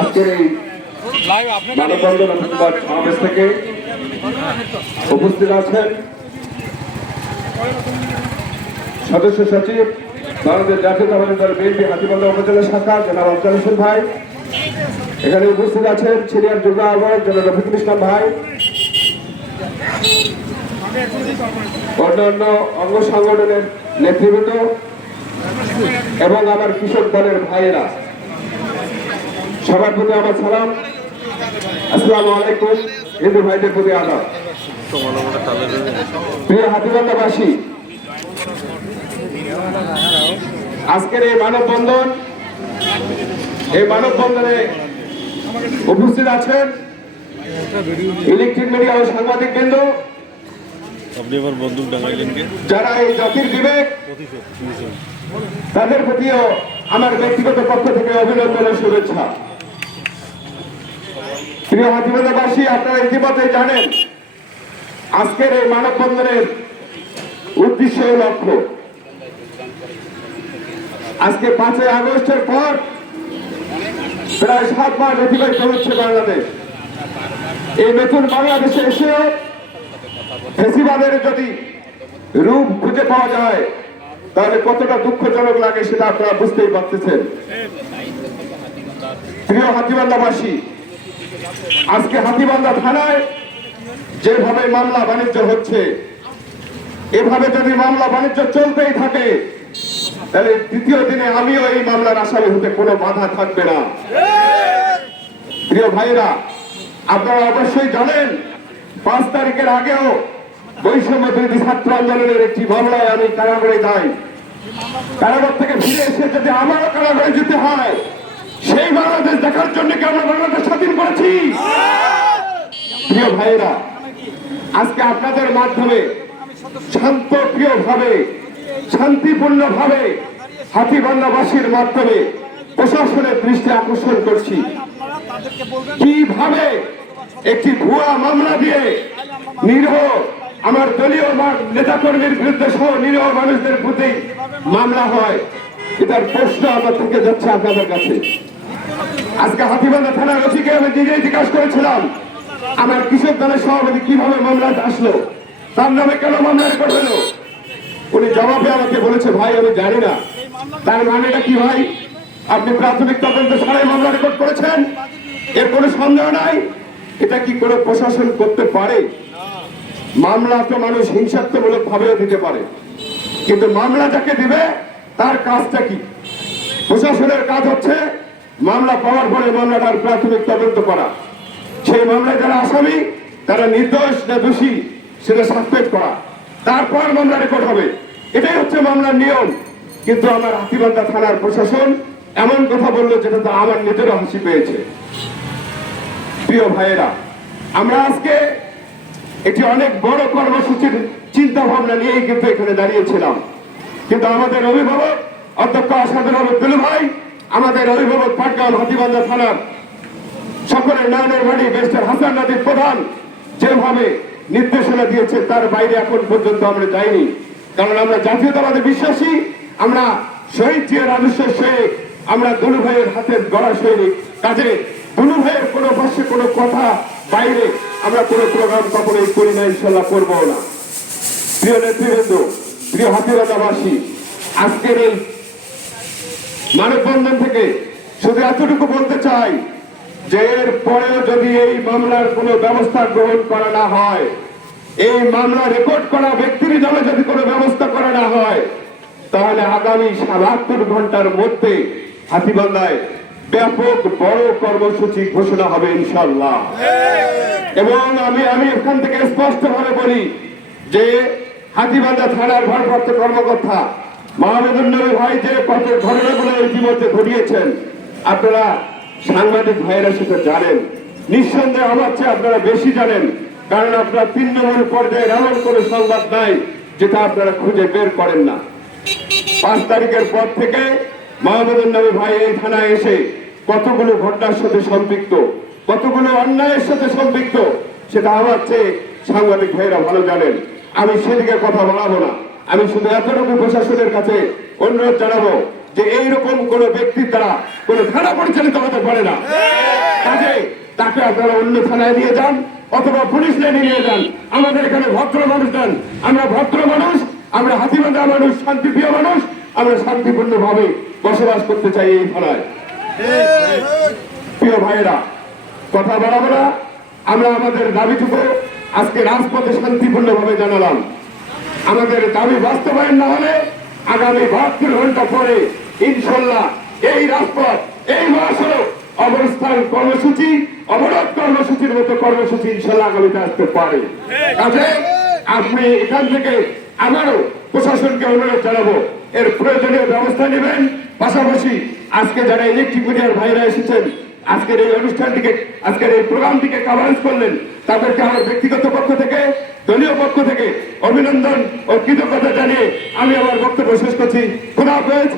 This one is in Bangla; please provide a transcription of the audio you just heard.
আজকের এই মানববন্ধন সমাবেশ থেকে উপস্থিত আছেন সদস্য সচিব বাংলাদেশ জাতীয়তাবাদী দল বিএনপি হাতীবান্ধা উপজেলা শাখা জনাব আফজাল হোসেন ভাই। এখানে উপস্থিত আছেন সিনিয়র যুগ্ম আহ্বায়ক জনাব রফিকুল ইসলাম ভাই, অন্যান্য অঙ্গ সংগঠনের নেতৃবৃন্দ এবং আমার কৃষক দলের ভাইয়েরা, সবার প্রতি আমার সালাম। আসসালামু আলাইকুম। হিন্দু ভাইদের প্রতি আদাব। প্রিয় হাতীবান্ধাবাসী, আজকের এই মানববন্ধনে উপস্থিত আছেন ইলেকট্রিক মিডিয়া ও সাংবাদিক বৃন্দ, যারা এই জাতির বিবেক, তাদের প্রতিও আমার ব্যক্তিগত পক্ষ থেকে অভিনন্দন ও শুভেচ্ছা। প্রিয় হাতীবান্ধাবাসী, আপনারা ইতিমধ্যে জানেন আজকের এই মানববন্ধনের উদ্দেশ্য ও লক্ষ্য। আজকে 5ই আগস্টের পর প্রায় 7 মাস অতিবাহিত হচ্ছে বাংলাদেশ। এই নতুন বাংলাদেশে এসেও ফ্যাসিবাদের যদি রূপ খুঁজে পাওয়া যায় তাহলে কতটা দুঃখজনক লাগে সেটা আপনারা বুঝতেই পারতেছেন। প্রিয় হাতীবান্ধাবাসী, আজকে হাতীবান্ধা থানায় যেভাবে মামলা বাণিজ্য হচ্ছে, এভাবে যদি মামলা বাণিজ্য চলতেই থাকে তাহলে দ্বিতীয় দিনে আমিও এই মামলার আসামি হতে কোনো বাধা থাকবে না। প্রিয় ভাইরা, আপনারা অবশ্যই জানেন 5 তারিখের আগেও বৈষম্য বিরোধী ছাত্র আন্দোলনের একটি মামলায় আমি কারাগারে যাই। কারাগার থেকে ফিরে এসে যদি আমারও কারাগারে যেতে হয়, সেই বাংলাদেশ দেখার জন্য কি আমরা বাংলাদেশ স্বাধীন করেছি? প্রিয় ভাইরা, আজকে আপনাদের মাধ্যমে শান্তপ্রিয়ভাবে, শান্তিপূর্ণভাবে হাতীবান্ধাবাসীর মাধ্যমে প্রশাসনের দৃষ্টি আকর্ষণ করছি কিভাবে একটি ভুয়া মামলা দিয়ে নিরীহ আমার দলীয় নেতাকর্মীর বিরুদ্ধে সহ নিরীহ মানুষদের প্রতি মামলা হয়। এটার প্রশ্ন আমার থেকে যাচ্ছে আপনাদের কাছে। আজকে হাতীবান্ধা থানার ওসিকে আমি নিজেই জিজ্ঞাসা করেছিলাম আমার কৃষক দলের সভাপতি কিভাবে মামলা আসলো, তার নামে কেন মামলা রেকর্ড হলো। উনি জবাবে আমাকে বলেছে, ভাই আমি জানি না। তার মানেটা কি ভাই? আপনি প্রাথমিক তদন্ত ছাড়াই মামলা রেকর্ড করেছেন, এর কোনো সন্দেহ নাই। এটা কি কোনো প্রশাসন করতে পারে? মামলা তো মানুষ হিংসাত্মমূলক ভাবেও দিতে পারে, কিন্তু মামলা যাকে দিবে তার কাজটা কি? প্রশাসনের কাজ হচ্ছে মামলা পাওয়ার পরে মামলাটার প্রাথমিক তদন্ত করা, সেই মামলায় যারা আসামি তারা নির্দোষ না দোষী সেটা সাসপেক্ট করা, তারপর মামলা রেকর্ড হবে। এটাই হচ্ছে মামলার নিয়ম। কিন্তু আমার হাতীবান্ধা থানার প্রশাসন এমন কথা বললো যেটা তো আমার নিজেরও হাসি পেয়েছে। প্রিয় ভাইয়েরা, আমরা আজকে একটি অনেক বড় কর্মসূচির চিন্তা ভাবনা নিয়েই কিন্তু এখানে দাঁড়িয়েছিলাম, কিন্তু আমাদের অভিভাবক অধ্যক্ষ আসাদুল আবেদ ভাই, আমাদের অভিভাবক পাটগ্রাম হাতীবান্ধা থানার সকলের নামের বাড়ি ব্যারিস্টার হাসান নাদির প্রধান যেভাবে নির্দেশনা দিয়েছে তার বাইরে এখন পর্যন্ত আমরা যাইনি। কারণ আমরা জাতীয়তাবাদে বিশ্বাসী, আমরা শহীদ জিয়ার আদর্শের সৈনিক, আমরা দুলু ভাইয়ের হাতের গড়া সৈনিক। কাজে দুলু ভাইয়ের কোনো ভাষ্যে কোনো কথা বাইরে আমরা কোনো প্রোগ্রাম কখনোই করি না, ইনশাল্লাহ করবো না। প্রিয় নেতৃবৃন্দ, প্রিয় হাতীবান্ধাবাসী, আজকের এই মানববন্ধন থেকে শুধু এতটুকু বলতে চাই যে এর পরেও যদি এই মামলার কোনো ব্যবস্থা গ্রহণ করা না হয়, এই মামলা রেকর্ড করা ব্যক্তির নামে যদি কোনো ব্যবস্থা করা না হয়, তাহলে আগামী ৭২ ঘন্টার মধ্যে হাতীবান্ধায় ব্যাপক বড় কর্মসূচি ঘোষণা হবে ইনশাল্লাহ। এবং আমি এখান থেকে স্পষ্টভাবে বলি যে হাতীবান্ধা থানার ভারপ্রাপ্ত কর্মকর্তা মাহমুদুল নবী ভাই যে পথের ঘটনাগুলো ইতিমধ্যে ঘটিয়েছেন, আপনারা সাংবাদিক ভাইয়েরা সেটা জানেন। নিঃসন্দেহে আমার চেয়ে আপনারা বেশি জানেন, কারণ আপনারা তৃণমূল পর্যায়ের এমন কোনো সংবাদ নাই যেটা আপনারা খুঁজে বের করেন না। 5 তারিখের পর থেকে মাহমুদুল নবী ভাই এই থানায় এসে কতগুলো ঘটনার সাথে সম্পৃক্ত, কতগুলো অন্যায়ের সাথে সম্পৃক্ত, সেটা আমার চেয়ে সাংবাদিক ভাইয়েরা ভালো জানেন। আমি সেদিকে কথা বাড়াবো না। আমি শুধু এতটুকু প্রশাসনের কাছে অনুরোধ জানাবো, যে এইরকম কোন ব্যক্তির দ্বারা কোন থানা পরিচালিত হতে পারে না। কাজে তাকে আপনারা অন্য থানায় নিয়ে যান অথবা পুলিশ লাইনে নিয়ে যান। আমাদের এখানে ভদ্র মানুষ দেন, আমরা ভদ্র মানুষ, আমরা হাতিবান্ধা মানুষ, শান্তিপ্রিয় মানুষ, আমরা শান্তিপূর্ণ ভাবে বসবাস করতে চাই এই থানায়। প্রিয় ভাইয়েরা, কথা বাড়াবো না, আমরা আমাদের দাবিটুকু আজকে রাজপথে শান্তিপূর্ণ ভাবে জানালাম। আমাদের দাবি বাস্তবায়ন না হলে আগামী 72 ঘন্টা পরে ইনশাল্লাহ এই রাজপথ, এই মহাসড়ক অবস্থান কর্মসূচি, অবরোধ কর্মসূচির মতো কর্মসূচি ইনশাল্লাহ আগামীতে আসতে পারে। কাজে আপনি এখান থেকে আবারও প্রশাসনকে অনুরোধ জানাবো, এর প্রয়োজনীয় ব্যবস্থা নেবেন। পাশাপাশি আজকে যারা ইলেকট্রিক মিডিয়ার ভাইরা এসেছেন, আজকের এই অনুষ্ঠানটিকে, আজকের এই প্রোগ্রামটিকে কভারেজ করলেন, তাদেরকে আমার ব্যক্তিগত পক্ষ থেকে, দলীয় পক্ষ থেকে অভিনন্দন ও কৃতজ্ঞতা জানিয়ে আমি আমার বক্তব্য শেষ করছি। খোদা হাফেজ।